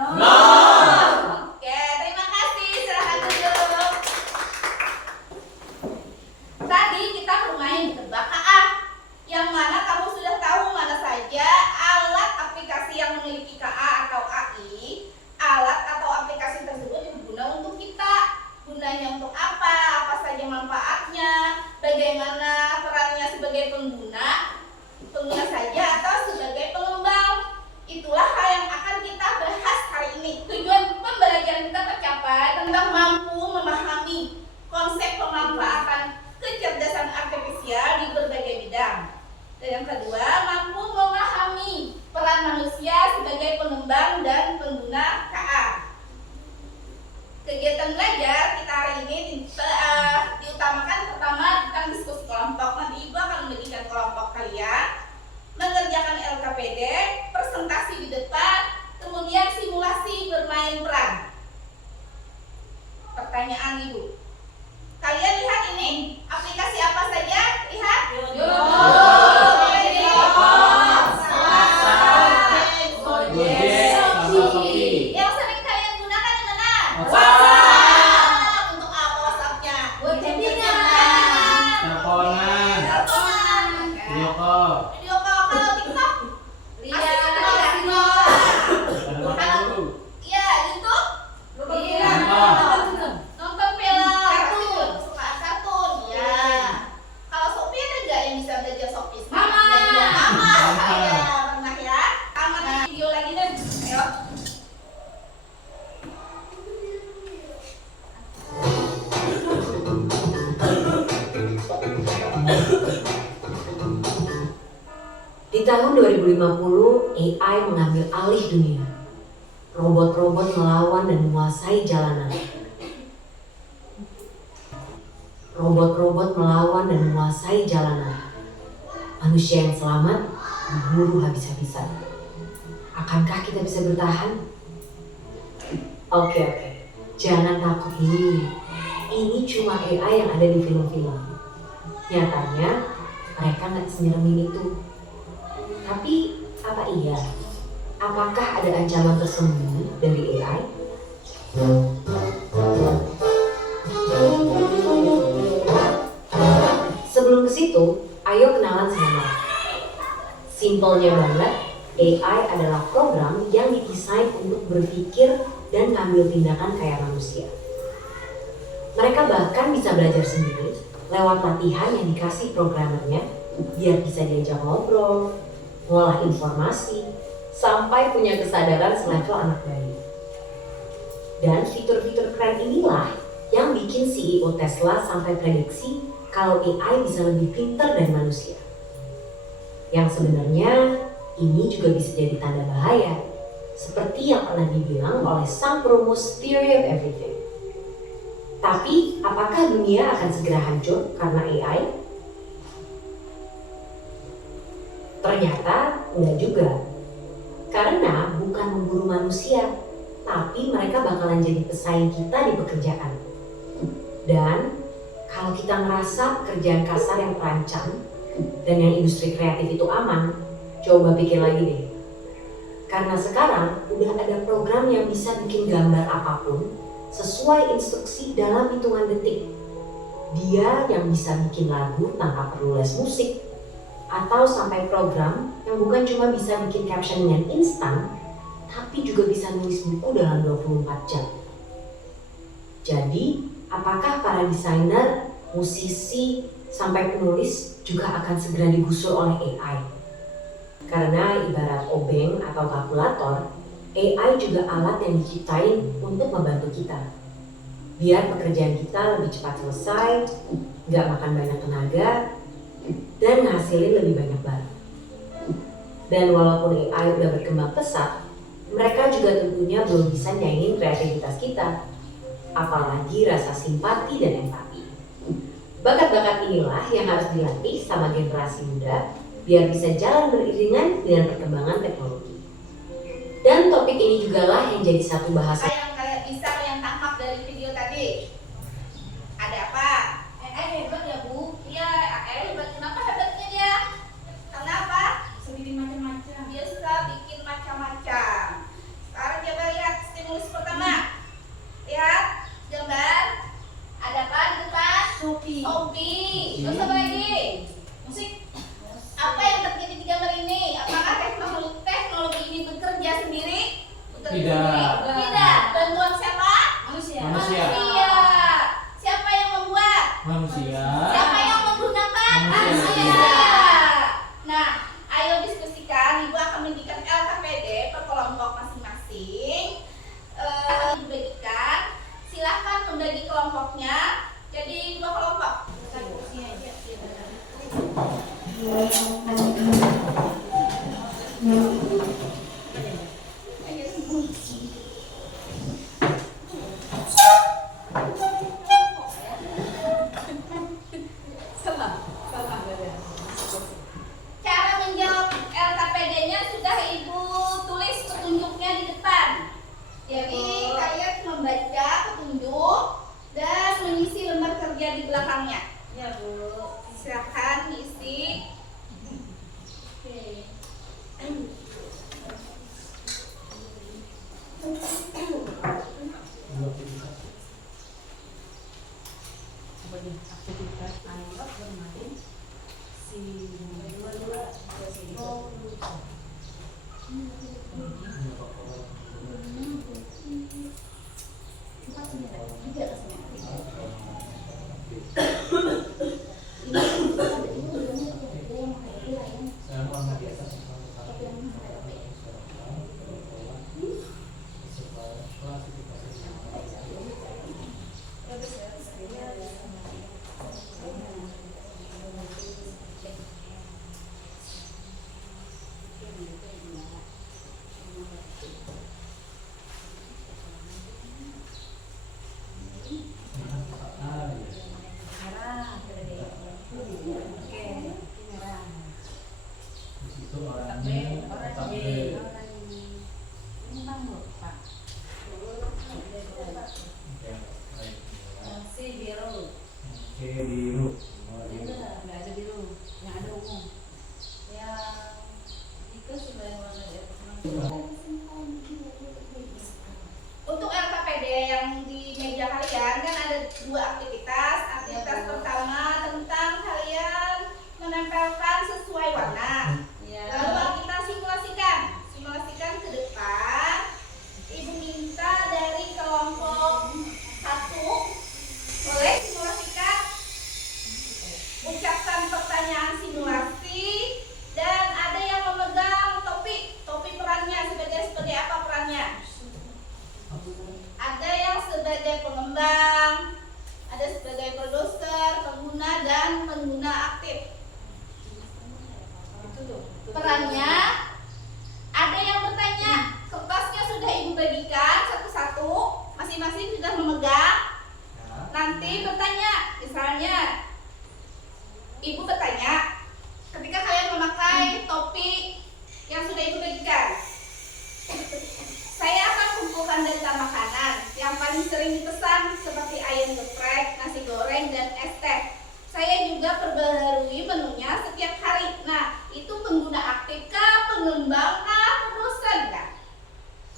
Oke, terima kasih. Silahkan duduk. Tadi kita bermain tebak KA, yang mana kamu sudah tahu mana saja alat aplikasi yang memiliki KA atau AI. Alat atau aplikasi tersebut berguna untuk kita. Gunanya untuk apa? Apa saja manfaatnya? Bagaimana perannya sebagai pengguna saja atau sebagai pengembang? Itulah hal yang akan kita bahas hari ini. Tujuan pembelajaran kita tercapai tentang mampu memahami konsep pemanfaatan kecerdasan artifisial di berbagai bidang. Dan yang kedua, mampu memahami peran manusia sebagai pengembang dan pengguna KA. Kegiatan belajar kita hari ini diutamakan pertama tentang diskusi kelompok. Nanti Ibu akan membagikan kelompok kalian, mengerjakan LKPD, presentasi di depan, kemudian simulasi bermain peran. Pertanyaan Ibu, kalian lihat ini, aplikasi apa saja? Lihat. Yang sering kalian gunakan yang mana? WhatsApp. Untuk apa WhatsApp-nya? Buat chattingan. Teleponan. Video call. Video call. Kalau TikTok? Iya, YouTube? Nonton film. Suka kartun. Iya. Kalau Shopee ada nggak yang bisa belajar Shopee? Mama. Iya, pernah ya. Tamat video lagi nih. Ayo. Di tahun 2050, AI mengambil alih dunia. Robot-robot melawan dan menguasai jalanan. Robot-robot melawan dan menguasai jalanan. Manusia yang selamat diburu habis-habisan. Akankah kita bisa bertahan? Oke. Jangan takut dulu. Ini cuma AI yang ada di film-film. Nyatanya, mereka nggak senyermin itu. Tapi, apa iya? Apakah ada ancaman tersembunyi dari AI? Sebelum ke situ, ayo kenalan sama mereka. Simpelnya banget, AI adalah program yang didesain untuk berpikir dan ngambil tindakan kayak manusia. Mereka bahkan bisa belajar sendiri lewat latihan yang dikasih programmernya biar bisa diajak ngobrol, ngolah informasi, sampai punya kesadaran selevel anak bayi. Dan fitur-fitur keren inilah yang bikin CEO Tesla sampai prediksi kalau AI bisa lebih pintar dari manusia. Yang sebenarnya ini juga bisa jadi tanda bahaya, seperti yang pernah dibilang oleh sang perumus Theory of Everything. Tapi, apakah dunia akan segera hancur karena AI? Ternyata enggak juga. Karena bukan memburu manusia, tapi mereka bakalan jadi pesaing kita di pekerjaan. Dan kalau kita ngerasa pekerjaan kasar yang terancam dan yang industri kreatif itu aman, coba pikir lagi deh. Karena sekarang udah ada program yang bisa bikin gambar apapun sesuai instruksi dalam hitungan detik. Dia yang bisa bikin lagu tanpa perlu les musik, atau sampai program yang bukan cuma bisa bikin caption dengan instan, tapi juga bisa nulis buku dalam 24 jam. Jadi, apakah para desainer, musisi, sampai penulis juga akan segera digusur oleh AI? Karena ibarat obeng atau kalkulator, AI juga alat yang diciptain untuk membantu kita. Biar pekerjaan kita lebih cepat selesai, nggak makan banyak tenaga, dan ngasilin lebih banyak barang. Dan walaupun AI udah berkembang pesat, mereka juga tentunya belum bisa nyaingin kreativitas kita, apalagi rasa simpati dan empati. Bakat-bakat inilah yang harus dilatih sama generasi muda biar bisa jalan beriringan dengan perkembangan teknologi. Dan topik ini juga lah yang jadi satu bahasan Yang kalian bisa kalian tangkap dari video tadi. Ada apa? Hebat ya Bu. Iya, hebat. Kenapa hebatnya dia? Karena apa? Bikin macam-macam. Dia suka bikin macam-macam. Sekarang coba lihat Tidak. Bantuan siapa? Manusia. Siapa yang membuat? Manusia. Siapa yang menggunakan? Manusia. Nah, ayo diskusikan. Ibu akan memberikan LKPD per kelompok masing-masing. Dibagikan. Silahkan membagi kelompoknya. Jadi 2 kelompok. Cara menjawab LKPD-nya sudah Ibu tulis petunjuknya di depan. Jadi kalian membaca petunjuk dan mengisi lembar kerja di belakangnya. Ya, Bu. Silakan diisi. Aktivitas anak bermain biru. nggak ada biru, yang ada umum. Yang jika sudah warna di atas Untuk LKPD yang di meja kalian kan ada 2 aktivitas. Aktivitas pertama tentang kalian menempelkan sesuai warna. Lalu kita simulasikan ke depan. Ibu minta dari kelompok 1 boleh simulasikan, ucapkan pertanyaan simulasi, dan ada yang memegang topi perannya sebagai apa perannya? Ada yang sebagai pengembang, ada sebagai produser, pengguna, dan pengguna aktif. Perannya ada yang bertanya, kertasnya sudah Ibu bagikan satu-satu, masing-masing sudah memegang. Nanti bertanya, misalnya Ibu bertanya ketika kalian memakai topi yang sudah Ibu bagikan, saya akan kumpulkan data makanan yang paling sering dipesan seperti ayam geprek, nasi goreng, dan es teh. Saya juga perbaharui menunya setiap hari. Nah, itu pengguna aktif kah, pengembang kah, produsen kah?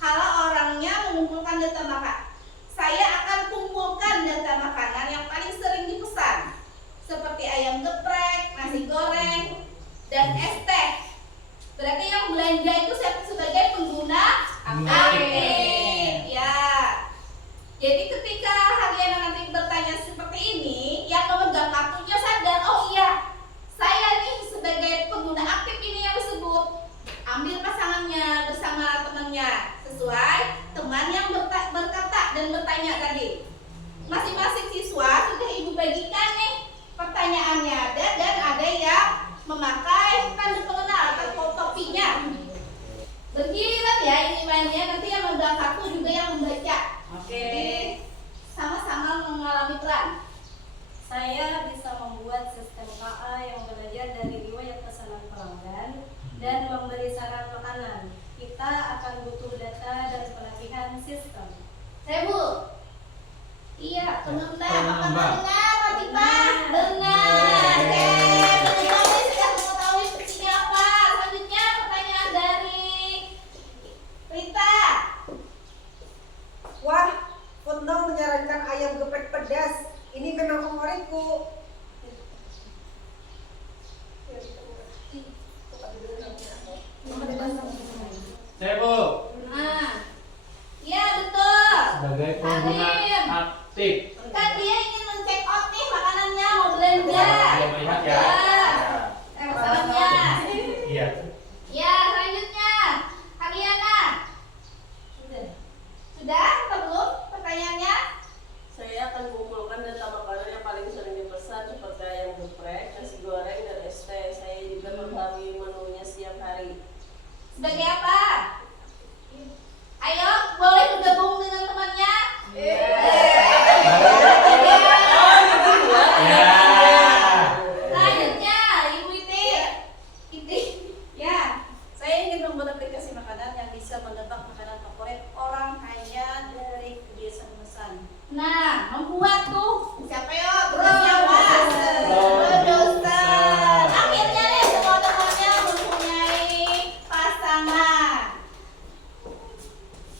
Kalau orangnya mengumpulkan data makanan, saya akan kumpulkan data makanan yang paling sering dipesan seperti ayam geprek, nasi goreng, dan es teh. Berarti yang belanja itu sebagai pengguna aktif. Ya. Jadi ketika kalian nanti bertanya seperti ini, yang memegang kartunya sadar, oh iya, saya nih sebagai pengguna aktif ini yang disebut. Ambil pasangannya bersama temannya sesuai teman yang berkata dan bertanya tadi. Masing-masing siswa sudah Ibu bagikan nih pertanyaannya ada, dan ada yang memakai tanda pengenal atau topinya. Bergiliran ya ini mainnya, nanti yang memegang kartu juga yang membaca. Jadi sama-sama mengalami peran. Saya bisa membuat sistem KA yang belajar dari riwayat pesanan pelanggan dan memberi saran makanan. Kita akan butuh data dan pelatihan sistem. Saya Bu. Iya, pengembang. Apakah Pengembang. benar, Fatimah? Benar. Oke, pengembang ini sudah mengetahui fungsinya apa. Selanjutnya pertanyaan dari Rita. Wah, Fontong menyarankan ayam geprek pedas. Ini memang favoritku. Saya Bu. Nah, sebagai pengguna aktif. Kan dia ingin mencek out nih makanannya, mau belanja. Dia melihat ya. Masalahnya. Iya. Ya, selanjutnya. Ariana. Sudah atau belum pertanyaannya? Saya akan mengumpulkan data makanan yang paling sering dipesan seperti ayam geprek, nasi goreng, dan es teh. Saya juga mengetahui menunya setiap hari. Sebagai apa? Ayo, boleh bergabung dengan temannya? Ya. Selanjutnya, Ibu Iti. Iti. Ya, saya ingin membuat aplikasi makanan yang bisa menebak makanan favorit orang hanya dari kebiasaan memesan. Nah, membuat tuh. Siapa yo? Tugasnya apa? Produser. Produser. Akhirnya nih semua temannya mempunyai pasangan.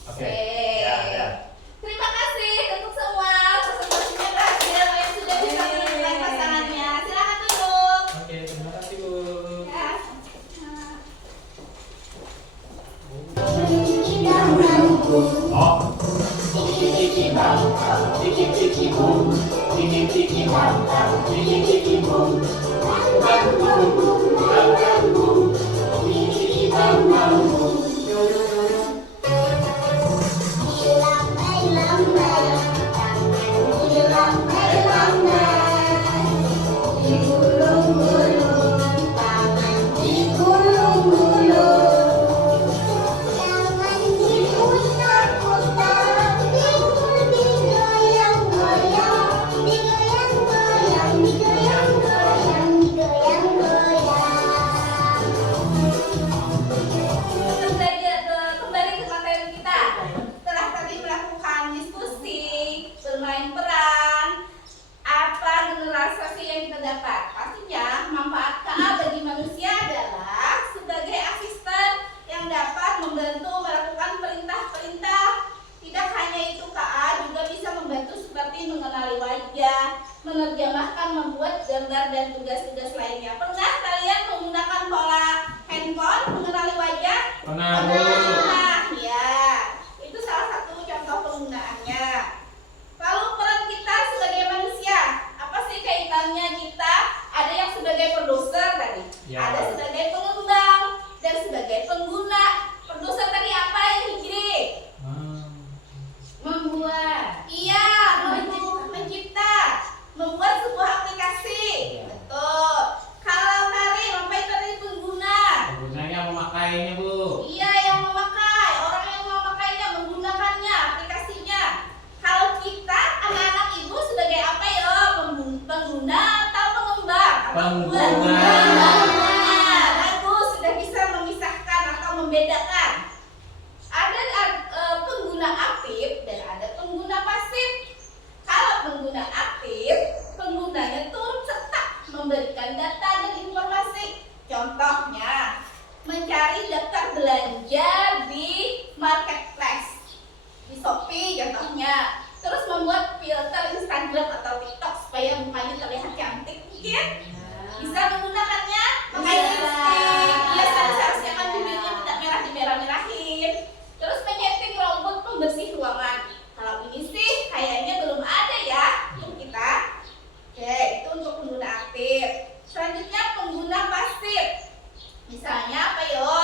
Oke. Ya. Terima kasih untuk semua presentasinya berhasil yang sudah bisa menemukan pasangannya. Silakan duduk. Oke, terima kasih Bu. Ya. Oh. Kembali ke materi kita. Setelah tadi melakukan diskusi, bermain peran, apa generasi yang kita dapat? Pastinya manfaat KA bagi manusia adalah sebagai asisten yang dapat membantu melakukan perintah-perintah. Tidak hanya itu, KA juga bisa membantu seperti mengenali wajah, menerjemahkan, membuat gambar dan tugas-tugas lainnya. Pernah kalian menggunakan pola handphone mengenali wajah? Pernah Bu. Nah, ya, itu salah satu contoh penggunaannya. Lalu peran kita sebagai manusia, apa sih kaitannya kita? Ada yang sebagai produser tadi, Ya. ada sebagai pengembang, dan sebagai pengguna. Produser tadi apa yang Hijri? Membuat. Iya, mencipta, membuat sebuah aplikasi. Iya. Betul. Kalau Karim, apa itu tadi pengguna? Penggunanya memakainya Bu. Iya, yang memakai, orang yang memakainya, menggunakannya, aplikasinya. Kalau kita, anak-anak ibu sebagai apa ya? Pengguna atau pengembang? Pengguna. Bagus, sudah bisa memisahkan atau membedakan. Ada pengguna aktif dan ada pengguna pasif. Kalau pengguna aktif, penggunanya turut serta memberikan data dan informasi. Contohnya, mencari daftar belanja di marketplace, di Shopee contohnya. Terus membuat filter Instagram atau TikTok supaya mukanya terlihat cantik mungkin. Bisa menggunakannya, pakai lipstick. Biasanya seharusnya kan bibirnya tidak merah dimerah-merahin. Terus menyeting robot pembersih ruangan. Kalau ini sih kayaknya belum ada ya untuk kita. Oke, itu untuk pengguna aktif. Selanjutnya pengguna pasif. Misalnya apa yo?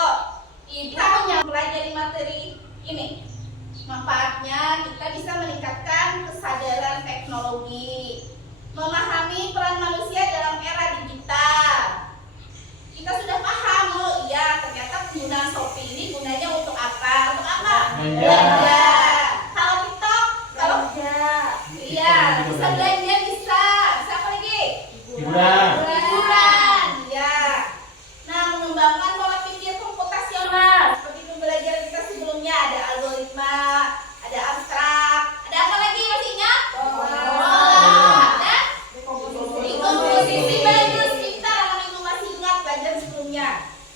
Kita mempelajari materi ini. Manfaatnya kita bisa meningkatkan kesadaran teknologi, memahami peran manusia dalam era digital. Kita sudah paham, oh iya ternyata penggunaan Shopee ini gunanya untuk apa? Untuk apa? Belanja. Kalau TikTok, kalau iya bisa belanja bisa. Bisa apa lagi? Hiburan. Hiburan, ya. Nah, mengembangkan pola pikir komputasional seperti pembelajaran kita sebelumnya, ada algoritma, ada abstrak, ada apa lagi masih ingat? Ada dekomposisi. Bagus, pintar anak ibu masih ingat pelajaran sebelumnya.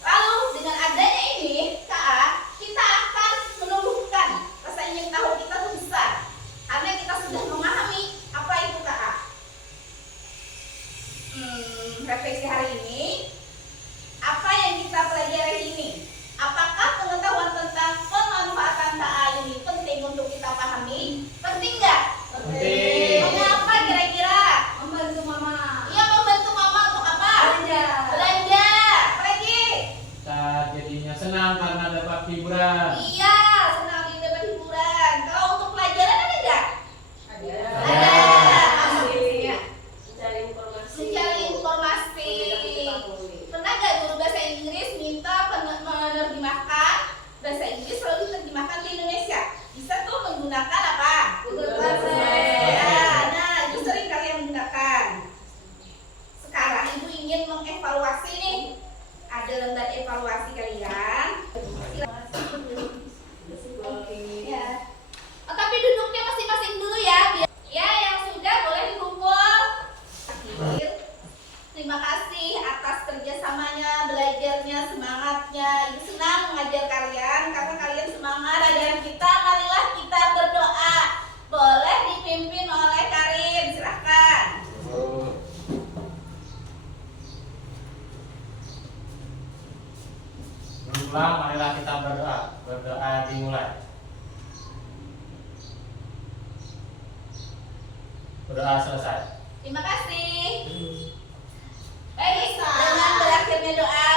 Lalu dengan adanya ini KA, kita akan menumbuhkan rasa dan evaluasi kalian. Ya. Oh, tapi duduknya masing-masing dulu ya. Ya, yang sudah boleh dikumpul. Akhir. Terima kasih atas kerjasamanya, belajarnya, semangatnya. Ibu senang mengajar kalian karena kalian semangat. Pelajaran kita, marilah kita berdoa. Boleh dipimpin oleh Karin, silahkan. Berulang, marilah kita berdoa. Berdoa dimulai. Berdoa selesai. Terima kasih. Baik, dengan berakhirnya doa,